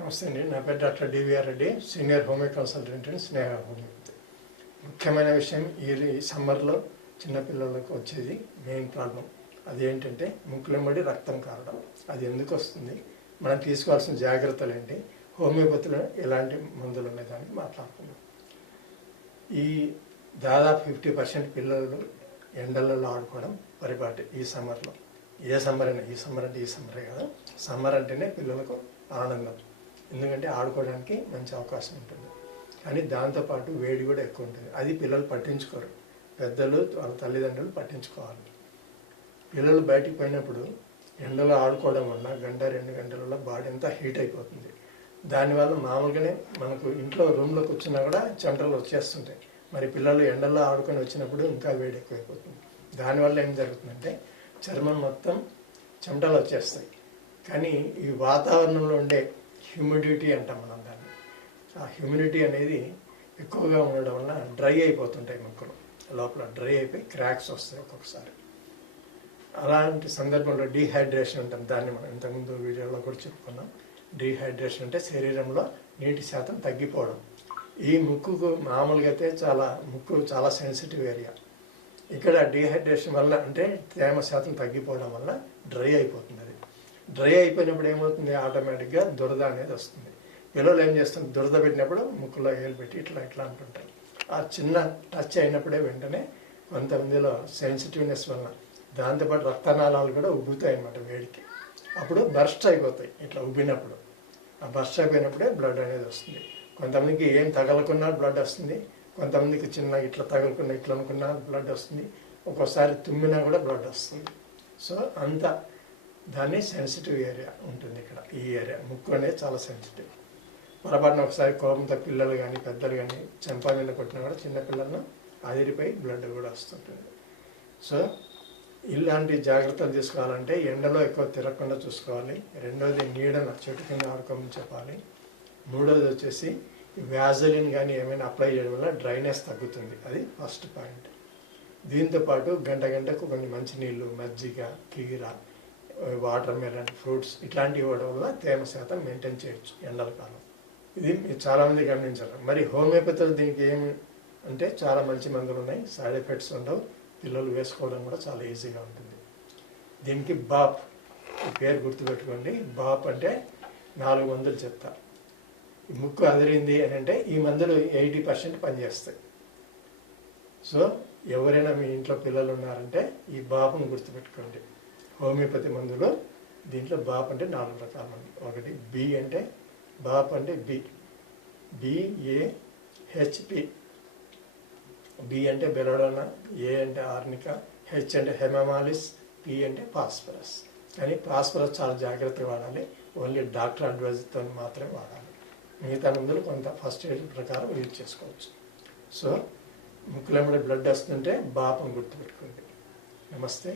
నమస్తే అండి. నా పేరు doctor DVR Reddy, senior homeo consultant and Sneha homeopathy. ముఖ్యమైన విషయం ఈ సమ్మర్లో చిన్నపిల్లలకు వచ్చేది మెయిన్ ప్రాబ్లం అదేంటంటే ముక్కులెంబడి రక్తం కారడం. అది ఎందుకు వస్తుంది, మనం తీసుకోవాల్సిన జాగ్రత్తలు ఏంటి, హోమియోపతిలో ఎలాంటి మందులు ఉన్నాయని మాట్లాడుకున్నాం. ఈ దాదాపు 50% పిల్లలు ఎండలలో ఆడుకోవడం పరిపాటి ఈ సమ్మర్లో. ఏ సమ్మర్ అయినా, ఈ సమ్మర్ అంటే ఈ సమ్మరే కదా, సమ్మర్ అంటేనే పిల్లలకు ఆనందం. ఎందుకంటే ఆడుకోవడానికి మంచి అవకాశం ఉంటుంది. కానీ దాంతోపాటు వేడి కూడా ఎక్కువ ఉంటుంది. అది పిల్లలు పట్టించుకోరు, పెద్దలు వాళ్ళ తల్లిదండ్రులు పట్టించుకోవాలి. పిల్లలు బయటికి పోయినప్పుడు ఎండలో ఆడుకోవడం వల్ల 1-2 గంటలలో బాడీ అంతా హీట్ అయిపోతుంది. దానివల్ల మామూలుగానే మనకు ఇంట్లో రూమ్లో కూర్చున్నా కూడా చెమటలు వచ్చేస్తుంటాయి. మరి పిల్లలు ఎండల్లో ఆడుకొని వచ్చినప్పుడు ఇంకా వేడి ఎక్కువైపోతుంది. దానివల్ల ఏం జరుగుతుందంటే చర్మం మొత్తం చెమటలు వచ్చేస్తాయి. కానీ ఈ వాతావరణంలో ఉండే హ్యూమిడిటీ అంటాం మనం దాన్ని. ఆ హ్యూమిడిటీ అనేది ఎక్కువగా ఉండడం వల్ల డ్రై అయిపోతుంటాయి ముక్కలు, లోపల డ్రై అయిపోయి క్రాక్స్ వస్తాయి ఒక్కొక్కసారి. అలాంటి సందర్భంలో డీహైడ్రేషన్ అంటాం దాన్ని. మనం ఇంతకుముందు వీడియోలో కూడా చెప్పుకున్నాం. డీహైడ్రేషన్ అంటే శరీరంలో నీటి శాతం తగ్గిపోవడం. ఈ ముక్కుకు మామూలుగా అయితే ముక్కు చాలా సెన్సిటివ్ ఏరియా. ఇక్కడ డీహైడ్రేషన్ వల్ల అంటే తేమ శాతం తగ్గిపోవడం వల్ల డ్రై అయిపోతుంది. అది డ్రై అయిపోయినప్పుడు ఏమవుతుంది, ఆటోమేటిక్గా దురద అనేది వస్తుంది. పిల్లలు ఏం చేస్తుంది, దురద పెట్టినప్పుడు ముక్కులో ఏలు పెట్టి ఇట్లా అంటుంటాయి. ఆ చిన్న టచ్ అయినప్పుడే వెంటనే కొంతమందిలో సెన్సిటివ్నెస్ వల్ల దాంతోపాటు రక్తనాళాలు కూడా ఉబ్బుతాయి అన్నమాట వేడికి. అప్పుడు బర్స్ట్ అయిపోతాయి. ఇట్లా ఉబ్బినప్పుడు ఆ బర్స్ట్ అయిపోయినప్పుడే బ్లడ్ అనేది వస్తుంది. కొంతమందికి ఏం తగలకున్నా బ్లడ్ వస్తుంది, కొంతమందికి చిన్న ఇట్లా తగలకున్నా ఇట్లా అనుకున్నా బ్లడ్ వస్తుంది, ఒక్కోసారి తుమ్మినా కూడా బ్లడ్ వస్తుంది. సో అంత దాన్ని సెన్సిటివ్ ఏరియా ఉంటుంది ఇక్కడ. ఈ ఏరియా ముక్కు అనేది చాలా సెన్సిటివ్. పొరపాటున ఒకసారి కోపంతో పిల్లలు కానీ పెద్దలు కానీ చెంప మీద కొట్టినా కూడా చిన్నపిల్లలను ఆదిరిపోయి బ్లడ్ కూడా వస్తుంటుంది. సో ఇలాంటి జాగ్రత్తలు తీసుకోవాలంటే ఎండలో ఎక్కువ తిరగకుండా చూసుకోవాలి. రెండోది నీడన చెట్టు కింద ఆడుకోమని చెప్పాలి. మూడోది వచ్చేసి వ్యాజలిన్ కానీ ఏమైనా అప్లై చేయడం వల్ల డ్రైనెస్ తగ్గుతుంది. అది ఫస్ట్ పాయింట్. దీంతోపాటు గంటకు కొన్ని మంచినీళ్ళు, మజ్జిగ, కీర, వాటర్ మెలన్, ఫ్రూట్స్ ఇట్లాంటివి ఇవ్వడం వల్ల తేమ శాతం మెయింటైన్ చేయొచ్చు ఎండల కాలం. ఇది చాలామంది గమనించాలి. మరి హోమియోపతిలో దీనికి ఏమి అంటే చాలా మంచి మందులు ఉన్నాయి, సైడ్ ఎఫెక్ట్స్ ఉండవు, పిల్లలు వేసుకోవడం కూడా చాలా ఈజీగా ఉంటుంది. దీనికి బాప్, ఈ పేరు గుర్తుపెట్టుకోండి. బాప్ అంటే 4 మందులు చెప్తా. ఈ ముక్కు అదిరింది అని అంటే ఈ మందులు 80% పనిచేస్తాయి. సో ఎవరైనా మీ ఇంట్లో పిల్లలు ఉన్నారంటే ఈ బాపును గుర్తుపెట్టుకోండి. హోమియోపతి మందులు దీంట్లో బాప్ అంటే 4 రకాల మందులు. ఒకటి బి అంటే బాప్ అంటే BAHP. బి అంటే బెలోడోనా, ఏ అంటే ఆర్నికా, హెచ్ అంటే హెమమాలిస్, పి అంటే ఫాస్ఫరస్. కానీ ఫాస్ఫరస్ చాలా జాగ్రత్తగా వాడాలి. ఓన్లీ డాక్టర్ అడ్వైజ్తో మాత్రమే వాడాలి. మిగతా మందులు కొంత ఫస్ట్ ఎయిడ్ ప్రకారం యూజ్ చేసుకోవచ్చు. సో ముక్కులెంబడి బ్లడ్ వస్తుంటే బాపను గుర్తుపెట్టుకోండి. నమస్తే.